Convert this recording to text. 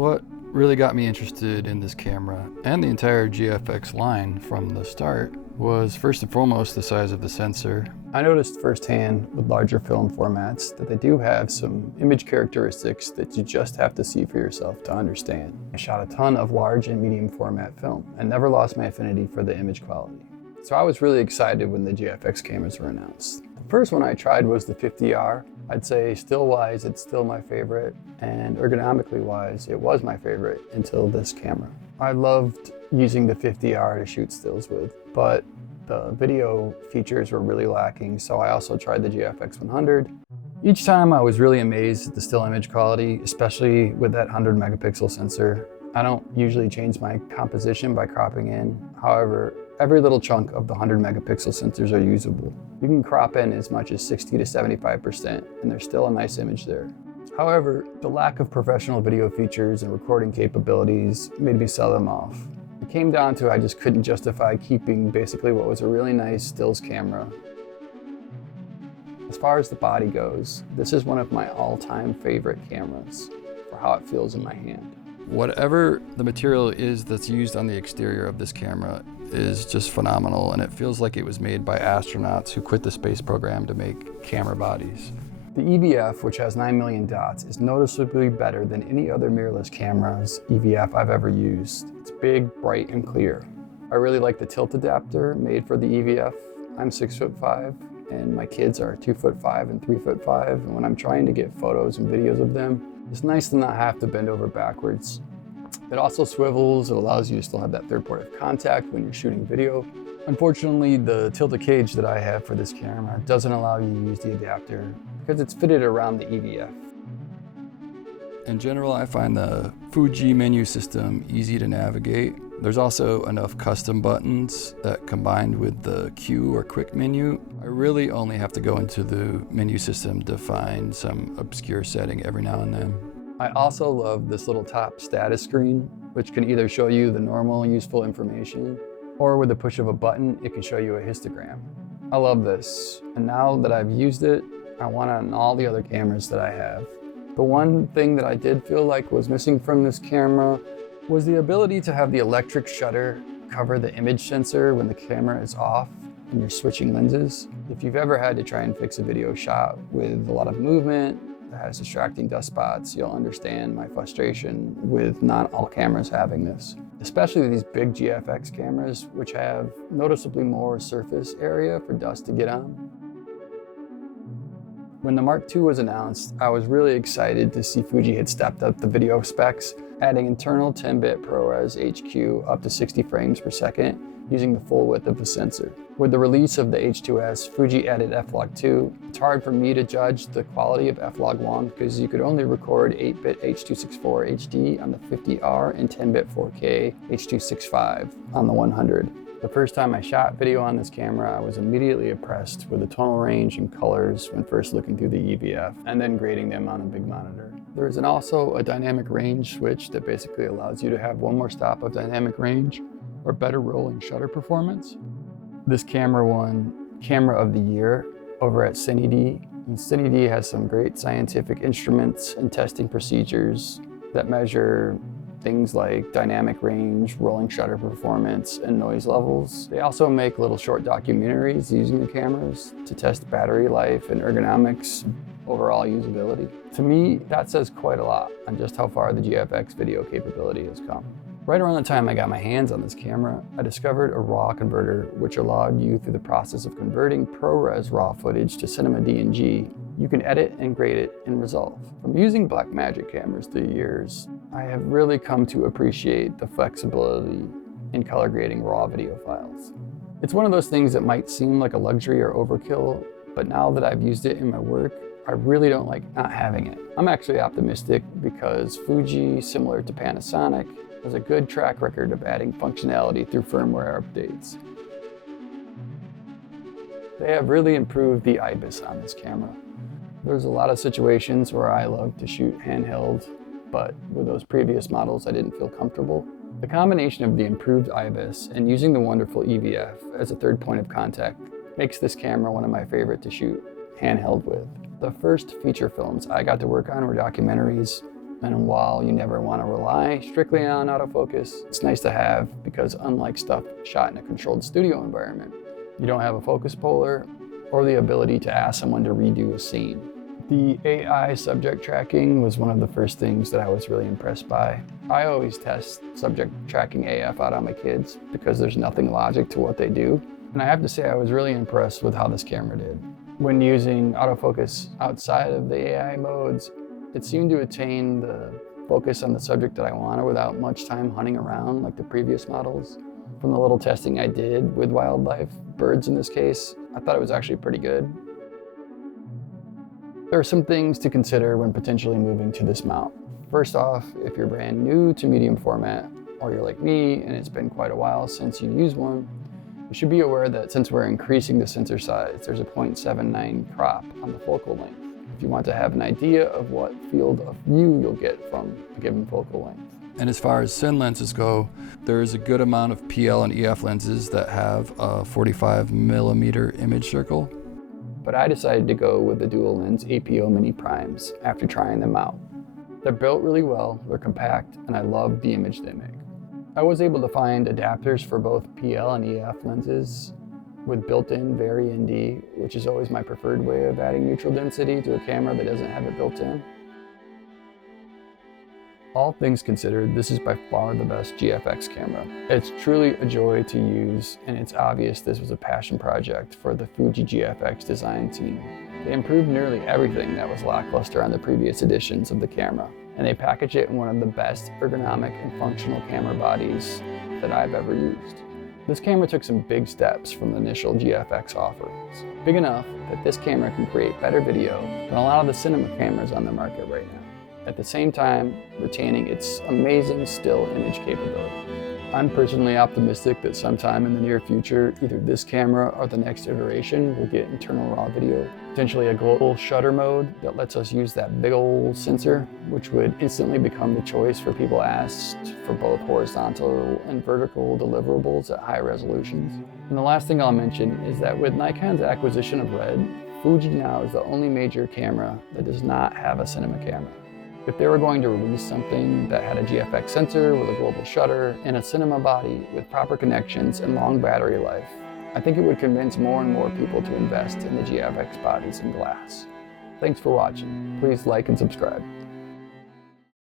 What really got me interested in this camera and the entire GFX line from the start was first and foremost the size of the sensor. I noticed firsthand with larger film formats that they do have some image characteristics that you just have to see for yourself to understand. I shot a ton of large and medium format film and never lost my affinity for the image quality. So I was really excited when the GFX cameras were announced. The first one I tried was the 50R. I'd say still-wise, it's still my favorite, and ergonomically-wise, it was my favorite until this camera. I loved using the 50R to shoot stills with, but the video features were really lacking, so I also tried the GFX 100. Each time I was really amazed at the still image quality, especially with that 100 megapixel sensor. I don't usually change my composition by cropping in. However, every little chunk of the 100 megapixel sensors are usable. You can crop in as much as 60 to 75%, and there's still a nice image there. However, the lack of professional video features and recording capabilities made me sell them off. It came down to I just couldn't justify keeping basically what was a really nice stills camera. As far as the body goes, this is one of my all-time favorite cameras for how it feels in my hand. Whatever the material is that's used on the exterior of this camera is just phenomenal, and it feels like it was made by astronauts who quit the space program to make camera bodies. The EVF, which has 9 million dots, is noticeably better than any other mirrorless camera's EVF I've ever used. It's big, bright, and clear. I really like the tilt adapter made for the EVF. I'm 6'5", and my kids are 2'5" and 3'5", and when I'm trying to get photos and videos of them, it's nice to not have to bend over backwards. It also swivels. It allows you to still have that third point of contact when you're shooting video. Unfortunately, the tilted cage that I have for this camera doesn't allow you to use the adapter because it's fitted around the EVF. In general, I find the Fuji menu system easy to navigate. There's also enough custom buttons that combined with the Q or quick menu, I really only have to go into the menu system to find some obscure setting every now and then. I also love this little top status screen, which can either show you the normal useful information, or with the push of a button, it can show you a histogram. I love this, and now that I've used it, I want it on all the other cameras that I have. The one thing that I did feel like was missing from this camera was the ability to have the electric shutter cover the image sensor when the camera is off and you're switching lenses. If you've ever had to try and fix a video shot with a lot of movement that has distracting dust spots, you'll understand my frustration with not all cameras having this. Especially these big GFX cameras, which have noticeably more surface area for dust to get on. When the Mark II was announced, I was really excited to see Fuji had stepped up the video specs, adding internal 10-bit ProRes HQ up to 60 frames per second using the full width of the sensor. With the release of the H2S, Fuji added F-Log2. It's hard for me to judge the quality of F-Log1 because you could only record 8-bit H.264 HD on the 50R and 10-bit 4K H.265 on the 100. The first time I shot video on this camera, I was immediately impressed with the tonal range and colors when first looking through the EVF and then grading them on a big monitor. There is also a dynamic range switch that basically allows you to have one more stop of dynamic range or better rolling shutter performance. This camera won Camera of the Year over at CineD. And CineD has some great scientific instruments and testing procedures that measure things like dynamic range, rolling shutter performance, and noise levels. They also make little short documentaries using the cameras to test battery life and ergonomics, overall usability. To me, that says quite a lot on just how far the GFX video capability has come. Right around the time I got my hands on this camera, I discovered a RAW converter which allowed you through the process of converting ProRes RAW footage to Cinema DNG, you can edit and grade it in Resolve. From using Blackmagic cameras through the years, I have really come to appreciate the flexibility in color grading RAW video files. It's one of those things that might seem like a luxury or overkill, but now that I've used it in my work, I really don't like not having it. I'm actually optimistic because Fuji, similar to Panasonic, has a good track record of adding functionality through firmware updates. They have really improved the IBIS on this camera. There's a lot of situations where I love to shoot handheld, but with those previous models I didn't feel comfortable. The combination of the improved IBIS and using the wonderful EVF as a third point of contact makes this camera one of my favorite to shoot handheld with. The first feature films I got to work on were documentaries, And while you never want to rely strictly on autofocus, it's nice to have because unlike stuff shot in a controlled studio environment, you don't have a focus puller or the ability to ask someone to redo a scene. The AI subject tracking was one of the first things that I was really impressed by. I always test subject tracking AF out on my kids because there's nothing logic to what they do. And I have to say I was really impressed with how this camera did. When using autofocus outside of the AI modes, it seemed to attain the focus on the subject that I wanted without much time hunting around like the previous models. From the little testing I did with wildlife, birds in this case, I thought it was actually pretty good. There are some things to consider when potentially moving to this mount. First off, if you're brand new to medium format, or you're like me and it's been quite a while since you used one, you should be aware that since we're increasing the sensor size, there's a 0.79 crop on the focal length if you want to have an idea of what field of view you'll get from a given focal length. And as far as cine lenses go, there is a good amount of PL and EF lenses that have a 45mm image circle. But I decided to go with the dual lens APO mini primes after trying them out. They're built really well, they're compact, and I love the image they make. I was able to find adapters for both PL and EF lenses with built-in Vari-ND, which is always my preferred way of adding neutral density to a camera that doesn't have it built in. All things considered, this is by far the best GFX camera. It's truly a joy to use, and it's obvious this was a passion project for the Fuji GFX design team. They improved nearly everything that was lackluster on the previous editions of the camera, and they package it in one of the best ergonomic and functional camera bodies that I've ever used. This camera took some big steps from the initial GFX offerings. Big enough that this camera can create better video than a lot of the cinema cameras on the market right now, at the same time retaining its amazing still image capability. I'm personally optimistic that sometime in the near future, either this camera or the next iteration will get internal RAW video, potentially a global shutter mode that lets us use that big old sensor, which would instantly become the choice for people asked for both horizontal and vertical deliverables at high resolutions. And the last thing I'll mention is that with Nikon's acquisition of Red, Fuji now is the only major camera that does not have a cinema camera. If they were going to release something that had a GFX sensor with a global shutter and a cinema body with proper connections and long battery life, I think it would convince more and more people to invest in the GFX bodies and glass. Thanks for watching. Please like and subscribe.